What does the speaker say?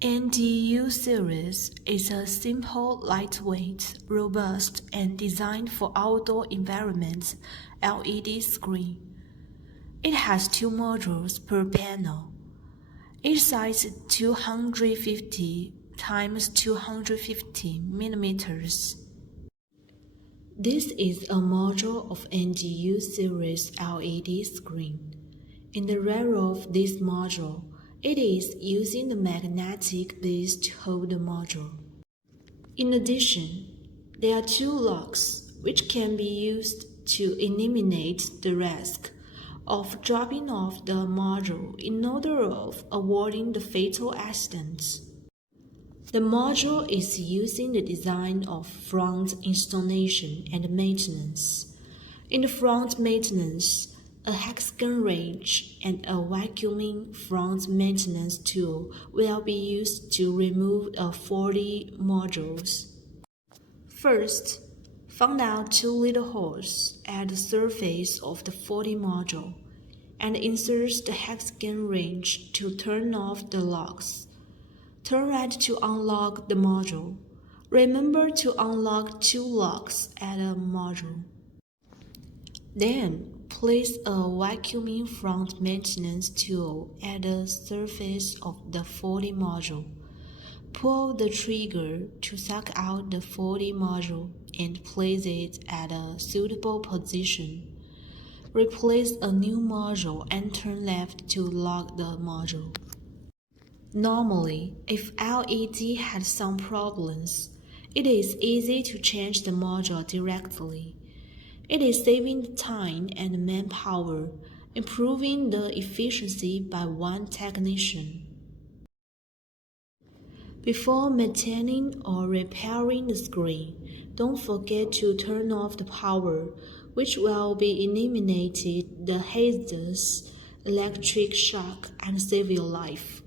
NDU series is a simple, lightweight, robust, and designed for outdoor environments LED screen. It has two modules per panel, each size 250 x 250 millimeters. This is a module of NDU series LED screen. In the rear of this module, it is using the magnetic base to hold the module. In addition, there are two locks which can be used to eliminate the risk of dropping off the module in order of avoiding the fatal accidents. The module is using the design of front installation and maintenance. In the front maintenance, a hexagon wrench and a vacuuming front maintenance tool will be used to remove the 40 modules. First, find out two little holes at the surface of the 40 module and insert the hexagon wrench to turn off the locks. Turn right to unlock the module. Remember to unlock two locks at a module. Then, place a vacuuming front maintenance tool at the surface of the 40 module. Pull the trigger to suck out the 40 module and place it at a suitable position. Replace a new module and turn left to lock the module. Normally, if LED had some problems, it is easy to change the module directly. It is saving the time and manpower, improving the efficiency by one technician. Before maintaining or repairing the screen, don't forget to turn off the power, which will be eliminated the hazardous electric shock and save your life.